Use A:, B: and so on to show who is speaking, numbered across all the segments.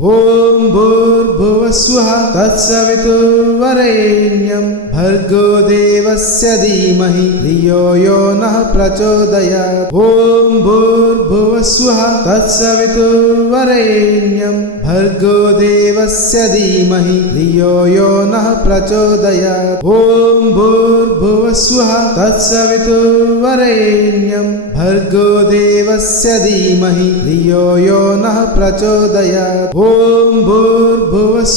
A: ॐ भूर्भुवस्वः तत्सवितुर्वरेण्यं भर्गो देवस्य धीमहि धियो यो नः प्रचोदयात्। ॐ भूर्भुवस्वः तत्सवितुर्वरेण्यं भर्गो देवस्य धीमहि धियो यो नः प्रचोदयात्। ॐ भूर्भुवस्वः तत्सवितुर्वरेण्यं भर्गो देवस्य धीमहि धियो यो नः प्रचोदयात्। ॐ भूर्भुवस्वः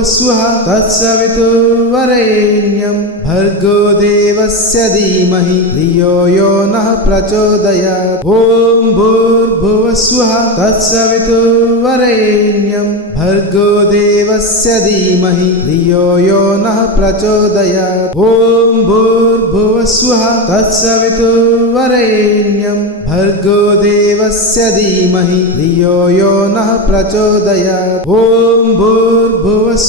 A: भूर्भुवस्वः तत्सवितुर्वरेण्यं भर्गो देवस्य धीमहि धियो यो नः प्रचोदयात्। ॐ भूर्भुवस्वः तत्सवितुर्वरेण्यं भर्गो देवस्य धीमहि धियो यो नः प्रचोदयात्। ॐ भूर्भुवस्वः तत्सवितुर्वरेण्यं भर्गो देवस्य धीमहि धियो यो नः प्रचोदयात्। ॐ भूर्भुवस्वः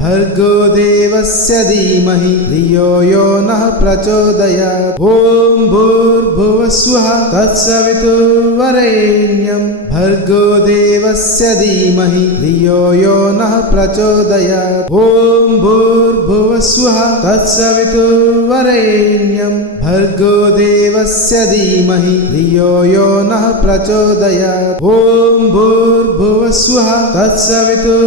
A: भर्गो देवस्य धीमहि। धियो यो नः प्रचोदयात्। ॐ भूर्भुवस्वः तत्सवितुर्वरेण्यं भर्गो देवस्य धीमहि। धियो यो नः प्रचोदयात्। ॐ भूर्भुवस्वः तत्सवितुर्वरेण्यं भर्गो देवस्य धीमहि। धियो यो नः प्रचोदयात्। ॐ भूर्भुवस्वः तत्सवितुर्वरेण्यं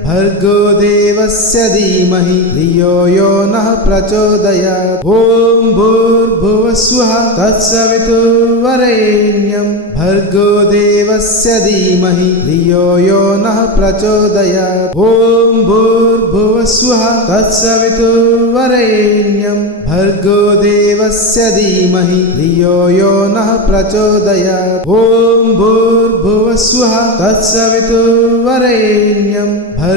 A: भर्गो देवस्य धीमहि। धियो यो नः प्रचोदयात्। ॐ भूर्भुवस्वः तत्सवितुर्वरेण्यं भर्गो देवस्य धीमहि। धियो यो नः प्रचोदयात्। ॐ भूर्भुवस्वः तत्सवितुर्वरेण्यं भर्गो देवस्य धीमहि। धियो यो नः प्रचोदयात्। ॐ भूर्भुवस्वः तत्सवितुर्वरेण्यं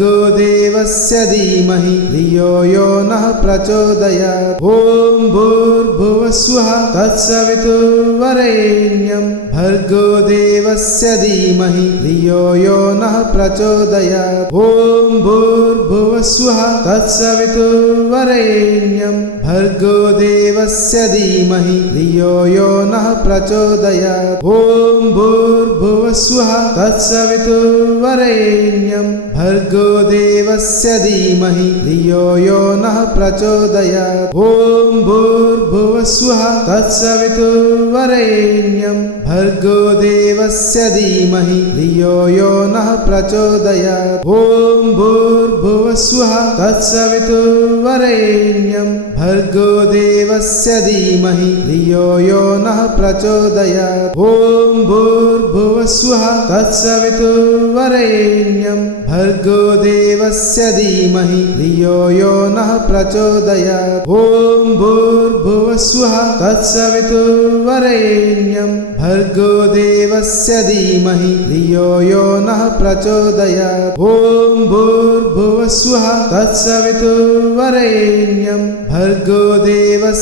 A: देवस्य धीमहि। धियो यो नः प्रचोदयात्। ॐ भूर्भुवस्वः तत्सवितुर्वरेण्यं भर्गो देवस्य धीमहि। धियो यो नः प्रचोदयात्। ॐ भूर्भुवस्वः तत्सवितुर्वरेण्यं भर्गो देवस्य धीमहि धियो यो नः प्रचोदयात्। ॐ भूर्भुवस्वः तत्सवितुर्वरेण्यं भर्गो देवस्य धीमहि धियो यो नः प्रचोदयात्। ॐ भूर्भुवस्वः तत्सवितुर्वरेण्यं भर्गो देवस्य धीमहि धियो यो नः प्रचोदयात्। ॐ भूर्भुवस्वः तत्सवितुर्वरेण्यं भर्गो देवस्य धीमहि। धियो यो नः प्रचोदयात्। ॐ भूर्भुवस्वः तत्सवितुर्वरेण्यं भर्गो देवस्य धीमहि। धियो यो नः प्रचोदयात्। ॐ भूर्भुवस्वः तत्सवितुर्वरेण्यं भर्गो देवस्य धीमहि। धियो यो नः प्रचोदयात्। ॐ भूर्भुवस्वः तत्सवितुर्वरेण्यं भर्गो देवस्य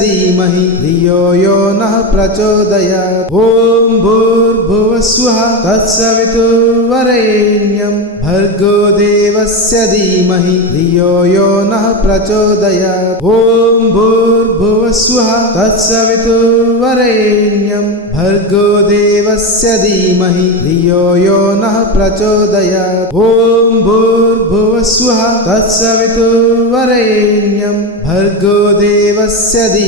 A: धीमहि। धियो यो नः प्रचोदयात्। ॐ भूर्भुवस्वः तत्सवितुर्वरेण्यं भर्गो देवस्य धीमहि। धियो यो नः प्रचोदयात्। ॐ भूर्भुवस्वः तत्सवितुर्वरेण्यं भर्गो देवस्य धीमहि। धियो यो नः प्रचोदयात्। ॐ भूर्भुवस्वः तत्सवितुर्वरेण्यं भर्गो देवस्य धीमहि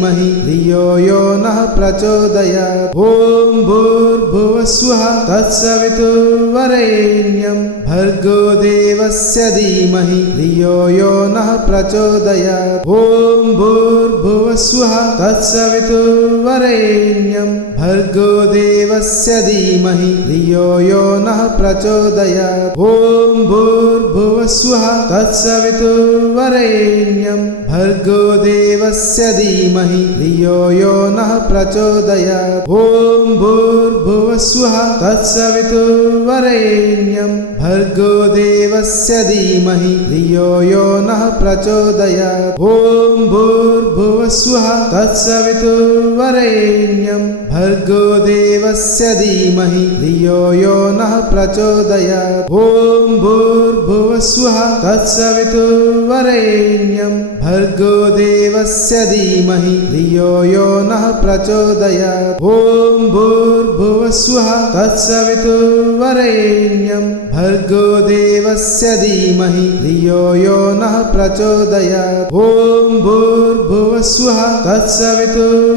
A: धियो यो नः प्रचोदयात्। ॐ भूर्भुवस्वः तत्सवितुर्वरेण्यं भर्गो देवस्य धीमहि। धियो यो नः प्रचोदयात्। ॐ भूर्भुवस्वः तत्सवितुर्वरेण्यं भर्गो देवस्य धीमहि। धियो यो नः प्रचोदयात्। ॐ भूर्भुवस्वः तत्सवितुर्वरेण्यं भर्गो देवस्य धीमहि धियो यो नः प्रचोदयात्। ॐ भूर्भुवस्वः तत्सवितुर्वरेण्यं भर्गो देवस्य धीमहि। धियो यो नः प्रचोदयात्। ॐ भूर्भुवस्वः तत्सवितुर्वरेण्यं भर्गो देवस्य धीमहि। धियो यो नः प्रचोदयात्। ॐ भूर्भुवस्वः तत्सवितुर्वरेण्यं भर्गो देवस्य धीमहि धियो यो नः प्रचोदयात्। ॐ भूर्भुवस्वः तत्सवितुर्वरेण्यं भर्गो देवस्य धीमहि धियो यो नः प्रचोदयात्। ॐ भूर्भुवस्वः तत्सवितुर्वरेण्यं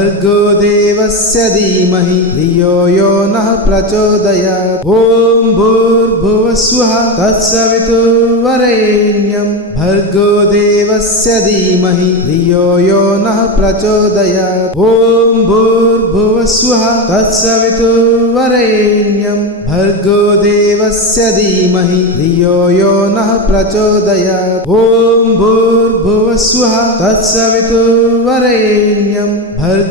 A: भर्गो देवस्य धीमहि। धियो यो नः प्रचोदयात्। ॐ भूर्भुवस्वः तत्सवितुर्वरेण्यं भर्गो देवस्य धीमहि। धियो यो नः प्रचोदयात्। ॐ भूर्भुवस्वः तत्सवितुर्वरेण्यं भर्गो देवस्य धीमहि। धियो यो नः प्रचोदयात्। ॐ भूर्भुवस्वः तत्सवितुर्वरेण्यं भर्गो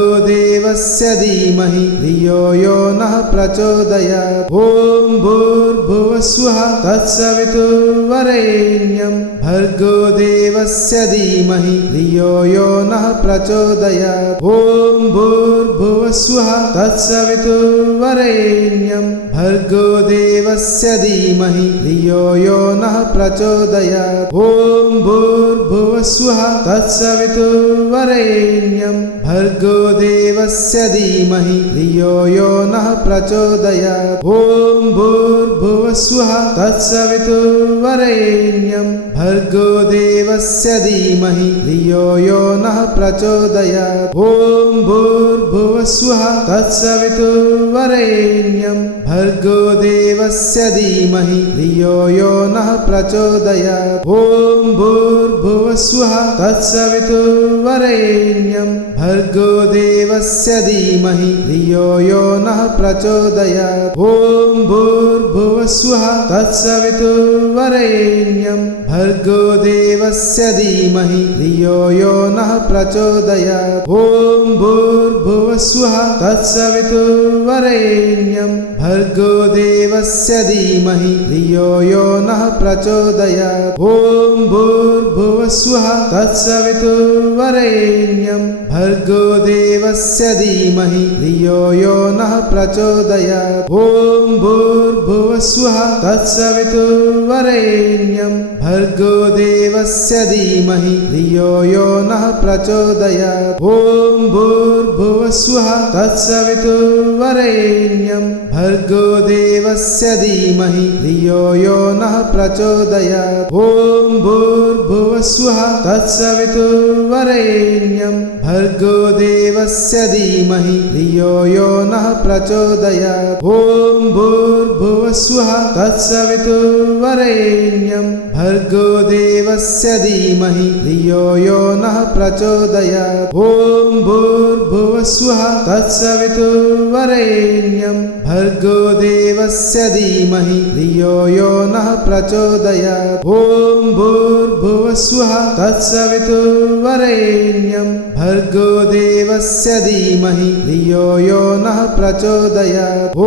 A: देवस्य धीमहि। धियो यो नः प्रचोदयात्। ॐ भूर्भुवस्वः तत्सवितुर्वरेण्यं भर्गो देवस्य धीमहि। धियो यो नः प्रचोदयात्। ॐ भूर्भुवस्वः तत्सवितुर्वरेण्यं भर्गो देवस्य धीमहि। धियो यो नः प्रचोदयात्। ॐ भूर्भुवस्वः तत्सवितुर्वरेण्यं भर्गो देवस्य धीमहि धियो यो नः प्रचोदयात्। ॐ भूर्भुवस्वः तत्सवितुर्वरेण्यं भर्गो देवस्य धीमहि धियो यो नः प्रचोदयात्। ॐ भूर्भुवस्वः तत्सवितुर्वरेण्यं भर्गो देवस्य धीमहि धियो यो नः प्रचोदयात्। ॐ भूर्भुवस्वः तत्सवितुर्वरेण्यं भर्गो देवस्य धीमहि धियो यो नः प्रचोदयात्। ॐ भूर्भुवस्वः तत्सवितुर्वरेण्यं भर्गो देवस्य धीमहि धियो यो नः प्रचोदयात्। ॐ भूर्भुवस्वः तत्सवितुर्वरेण्यं भर्गो देवस्य धीमहि धियो यो नः प्रचोदयात्। ॐ भूर्भुवस्वः तत्सवितुर्वरेण्यं भर्गो देवस्य धीमहि। धियो यो नः प्रचोदयात्। ॐ भूर्भुवस्वः तत्सवितुर्वरेण्यं भर्गो देवस्य धीमहि। धियो यो नः प्रचोदयात्। ॐ भूर्भुवस्वः तत्सवितुर्वरेण्यं भर्गो देवस्य धीमहि। धियो यो नः प्रचोदयात्। ॐ भूर्भुवस्वः तत्सवितुर्वरेण्यं भर्गो देवस्य धीमहि। धियो यो नः प्रचोदयात्। ॐ भूर्भुवस्वः तत्सवितुर्वरेण्यं भर्गो देवस्य धीमहि। धियो यो नः प्रचोदयात्। ॐ भूर्भुवस्वः तत्सवितुर्वरेण्यं भर्गो देवस्य धीमहि। धियो यो नः प्रचोदयात्। ॐ भूर्भुवस्वः तत्सवितुर्वरेण्यं भर्गो देवस्य धीमहि धियो यो नः प्रचोदयात्। ॐ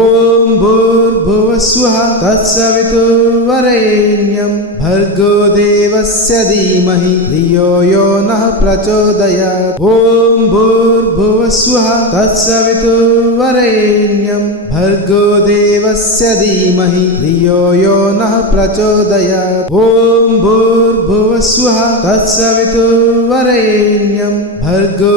A: भूर्भुवस्वः तत्सवितुर्वरेण्यं भर्गो देवस्य धीमहि धियो यो नः प्रचोदयात्। ॐ भूर्भुवस्वः तत्सवितुर्वरेण्यं भर्गो देवस्य धीमहि धियो यो नः प्रचोदयात्। ॐ भूर्भुवस्वः तत्सवितुर्वरेण्यं भर्गो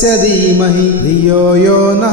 A: धीमहि धियो यो नः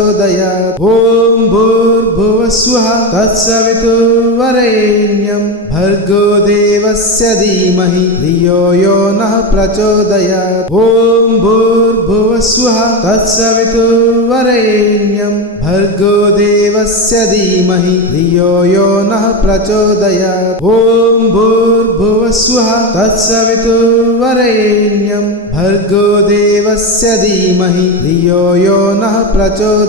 A: ॐ भूर्भुवस्वः तत्सवितुर्वरेण्यं भर्गो देवस्य धीमहि धियो यो नः प्रचोदयात्। ॐ भूर्भुवस्वः तत्सवितुर्वरेण्यं भर्गो देवस्य धीमहि धियो यो नः प्रचोदयात्। ॐ भूर्भुवस्वः तत्सवितुर्वरेण्यं भर्गो देवस्य धीमहि धियो यो नः प्रचोदयात्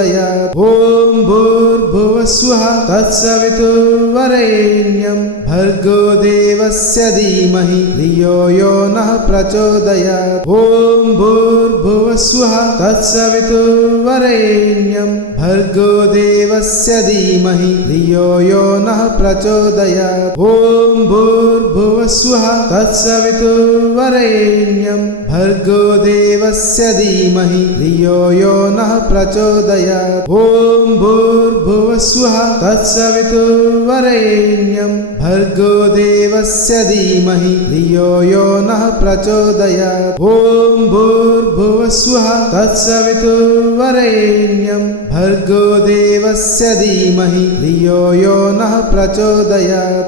A: ॐ भूर्भुवस्वः तत्सवितुर्वरेण्यं। भर्गो देवस्य धीमहि धियो यो नः प्रचोदयात्। ॐ भूर्भुवस्वः तत्सवितुर्वरेण्यं। भर्गो देवस्य धीमहि धियो यो नः प्रचोदयात्। ॐ भूर्भुवस्वः तत्सवितुर्वरेण्यं। भर्गो देवस्य धीमहि धियो यो नः ॐ भूर्भुवस्वः तत्सवितुर्वरेण्यं भर्गो देवस्य धीमहि धियो यो नः प्रचोदयात्। ॐ भूर्भुवस्वः तत्सवितुर्वरेण्यं भर्गो देवस्य धीमहि धियो यो नः प्रचोदयात्